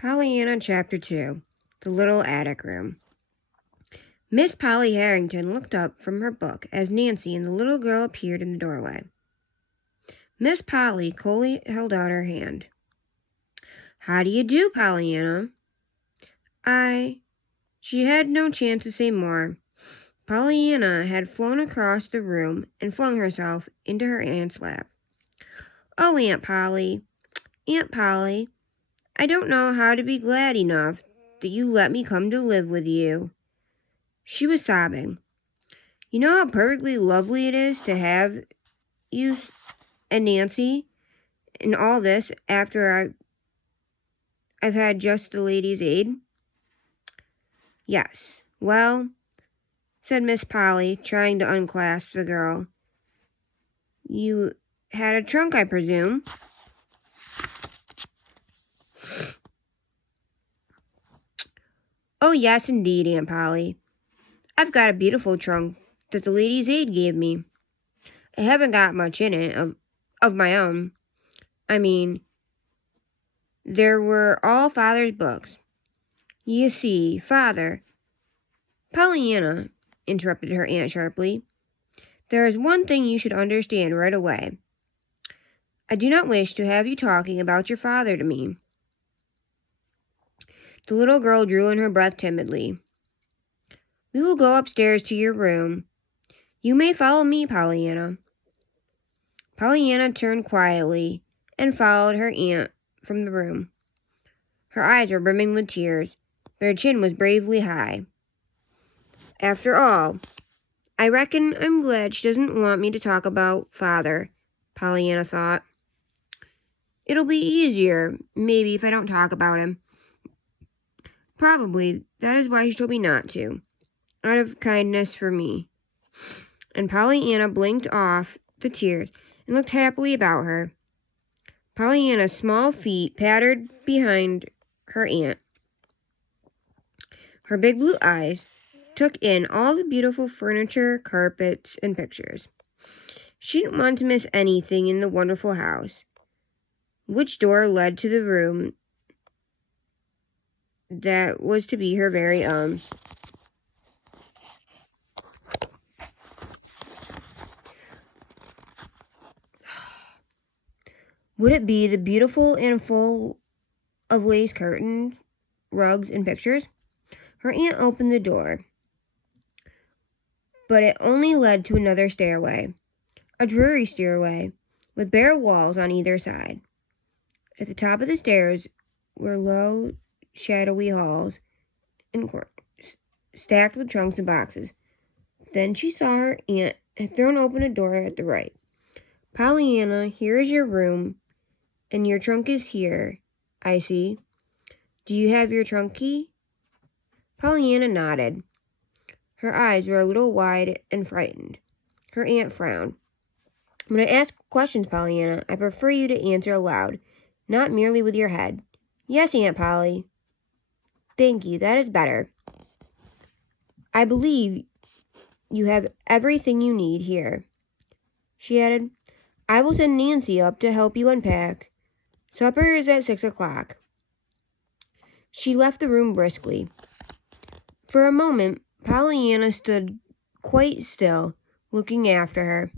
Pollyanna Chapter 2 The Little Attic Room. Miss Polly Harrington looked up from her book as Nancy and the little girl appeared in the doorway. Miss Polly coolly held out her hand. "How do you do, Pollyanna?" She had no chance to say more. Pollyanna had flown across the room and flung herself into her aunt's lap. "Oh, Aunt Polly, I don't know how to be glad enough that you let me come to live with you." She was sobbing. "You know how perfectly lovely it is to have you and Nancy and all this after I've had just the ladies' aid?" "Yes, well," said Miss Polly, trying to unclasp the girl. "You had a trunk, I presume?" "Oh, yes, indeed, Aunt Polly. I've got a beautiful trunk that the ladies' aid gave me. I haven't got much in it of my own. I mean, there were all Father's books. You see, Father—" "Pollyanna," interrupted her aunt sharply, "there is one thing you should understand right away. I do not wish to have you talking about your father to me." The little girl drew in her breath timidly. "We will go upstairs to your room. You may follow me, Pollyanna." Pollyanna turned quietly and followed her aunt from the room. Her eyes were brimming with tears, but her chin was bravely high. "After all, I reckon I'm glad she doesn't want me to talk about Father," Pollyanna thought. "It'll be easier, maybe, if I don't talk about him. Probably that is why she told me not to, out of kindness for me." And Pollyanna blinked off the tears and looked happily about her. Pollyanna's small feet pattered behind her aunt. Her big blue eyes took in all the beautiful furniture, carpets, and pictures. She didn't want to miss anything in the wonderful house. Which door led to the room that was to be her very own? Would it be the beautiful and full of lace curtains, rugs, and pictures? Her aunt opened the door, but it only led to another stairway, a dreary stairway with bare walls on either side. At the top of the stairs were low, shadowy halls and corners, stacked with trunks and boxes. Then she saw her aunt had thrown open a door at the right. "Pollyanna, here is your room, and your trunk is here, I see. Do you have your trunk key?" Pollyanna nodded. Her eyes were a little wide and frightened. Her aunt frowned. "When I ask questions, Pollyanna, I prefer you to answer aloud, not merely with your head." "Yes, Aunt Polly." "Thank you, that is better. I believe you have everything you need here," she added. "I will send Nancy up to help you unpack. Supper is at 6 o'clock. She left the room briskly. For a moment, Pollyanna stood quite still, looking after her.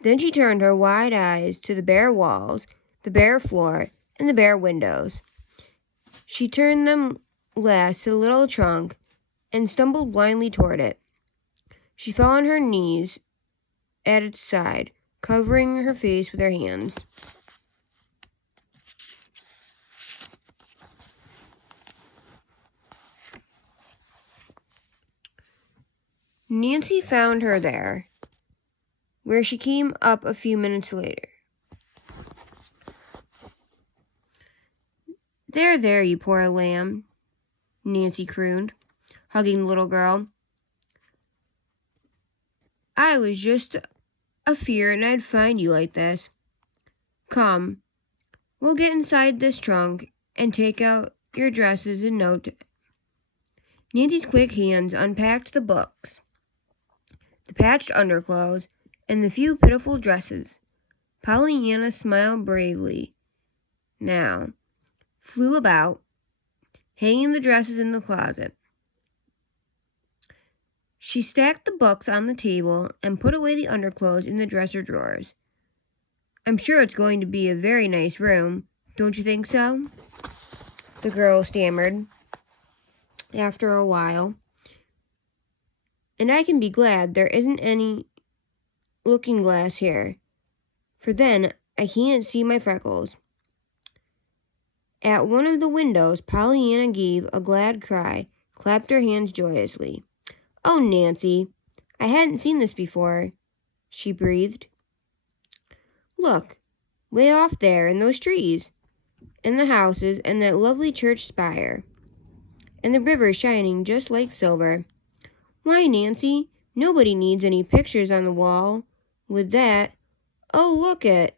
Then she turned her wide eyes to the bare walls, the bare floor, and the bare windows. She turned them last to the little trunk and stumbled blindly toward it. She fell on her knees at its side, covering her face with her hands. Nancy found her there, where she came up a few minutes later. There, you poor lamb," Nancy crooned, hugging the little girl. "I was just afeared I'd find you like this. Come, we'll get inside this trunk and take out your dresses in no time." Nancy's quick hands unpacked the books, the patched underclothes, and the few pitiful dresses. Pollyanna smiled bravely now, flew about, hanging the dresses in the closet. She stacked the books on the table and put away the underclothes in the dresser drawers. I'm sure it's going to be a very nice room, don't you think so? The girl stammered after a while. And I can be glad there isn't any looking glass here, for then I can't see my freckles. At one of the windows, Pollyanna gave a glad cry, clapped her hands joyously. Oh, Nancy, I hadn't seen this before, she breathed. Look, way off there in those trees, and the houses, and that lovely church spire, and the river shining just like silver. Why, Nancy, nobody needs any pictures on the wall with that. Oh, look it.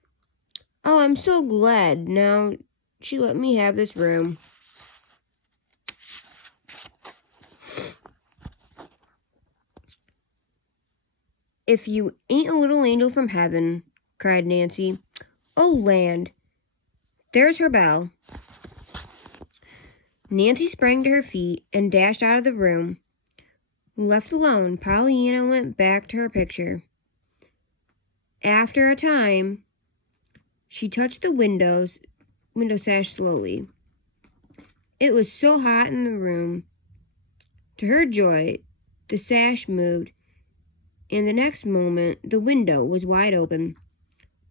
Oh, I'm so glad now she let me have this room. If you ain't a little angel from heaven, cried Nancy. Oh, land. There's her bell. Nancy sprang to her feet and dashed out of the room. Left alone, Pollyanna went back to her picture. After a time, she touched the window sash slowly. It was so hot in the room. To her joy, the sash moved, and the next moment, the window was wide open.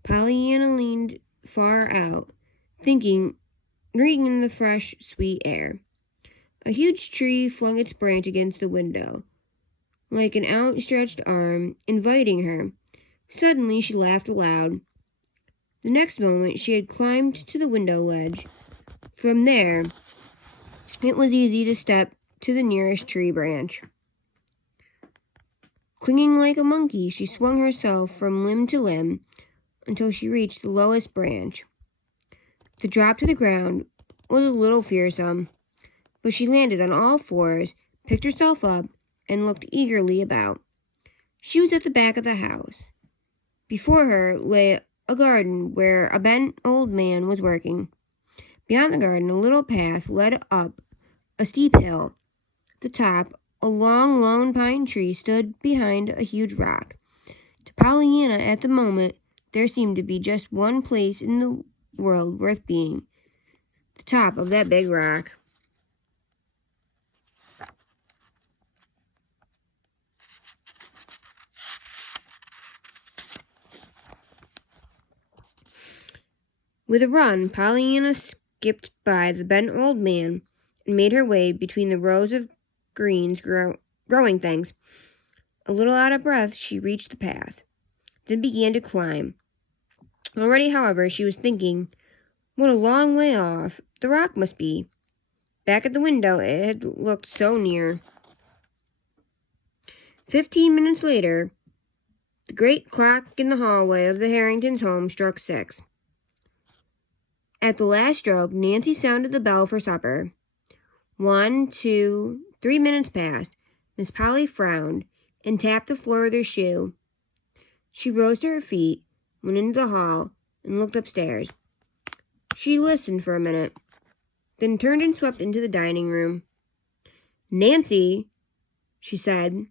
Pollyanna leaned far out, drinking in the fresh, sweet air. A huge tree flung its branch against the window, like an outstretched arm, inviting her. Suddenly, she laughed aloud. The next moment, she had climbed to the window ledge. From there, it was easy to step to the nearest tree branch. Clinging like a monkey, she swung herself from limb to limb until she reached the lowest branch. The drop to the ground was a little fearsome, but she landed on all fours, picked herself up, and looked eagerly about. She was at the back of the house. Before her lay a garden where a bent old man was working. Beyond the garden, a little path led up a steep hill. At the top, a long lone pine tree stood behind a huge rock. To Pollyanna, at the moment, there seemed to be just one place in the world worth being: the top of that big rock. With a run, Pollyanna skipped by the bent old man and made her way between the rows of growing things. A little out of breath, she reached the path, then began to climb. Already, however, she was thinking what a long way off the rock must be. Back at the window, it had looked so near. 15 minutes later, the great clock in the hallway of the Harringtons' home struck 6. At the last stroke, Nancy sounded the bell for supper. 1, 2, 3 minutes passed. Miss Polly frowned and tapped the floor with her shoe. She rose to her feet, went into the hall, and looked upstairs. She listened for a minute, then turned and swept into the dining room. Nancy, she said,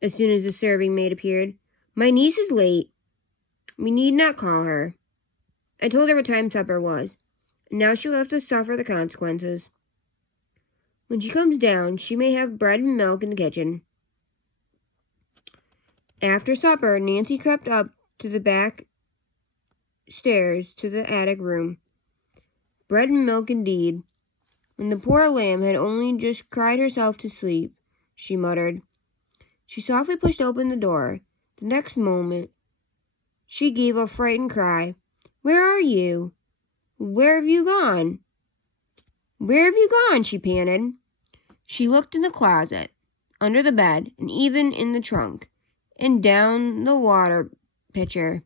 as soon as the serving maid appeared, my niece is late. We need not call her. I told her what time supper was, and now she'll have to suffer the consequences. When she comes down, she may have bread and milk in the kitchen. After supper, Nancy crept up to the back stairs to the attic room. Bread and milk indeed, when the poor lamb had only just cried herself to sleep, she muttered. She softly pushed open the door. The next moment, she gave a frightened cry. Where are you? Where have you gone? Where have you gone? She panted. She looked in the closet, under the bed, and even in the trunk, and down the water pitcher.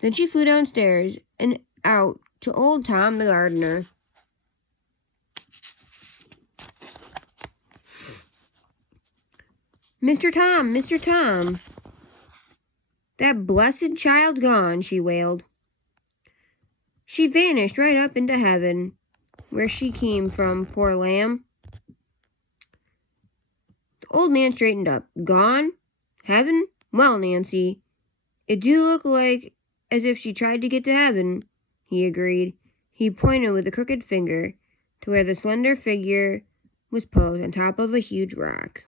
Then she flew downstairs and out to old Tom the gardener. Mr. Tom, Mr. Tom. That blessed child gone, she wailed. She vanished right up into heaven. where she came from, poor lamb." The old man straightened up. "Gone? Heaven? Well, Nancy, it do look like as if she tried to get to heaven," he agreed. He pointed with a crooked finger to where the slender figure was posed on top of a huge rock.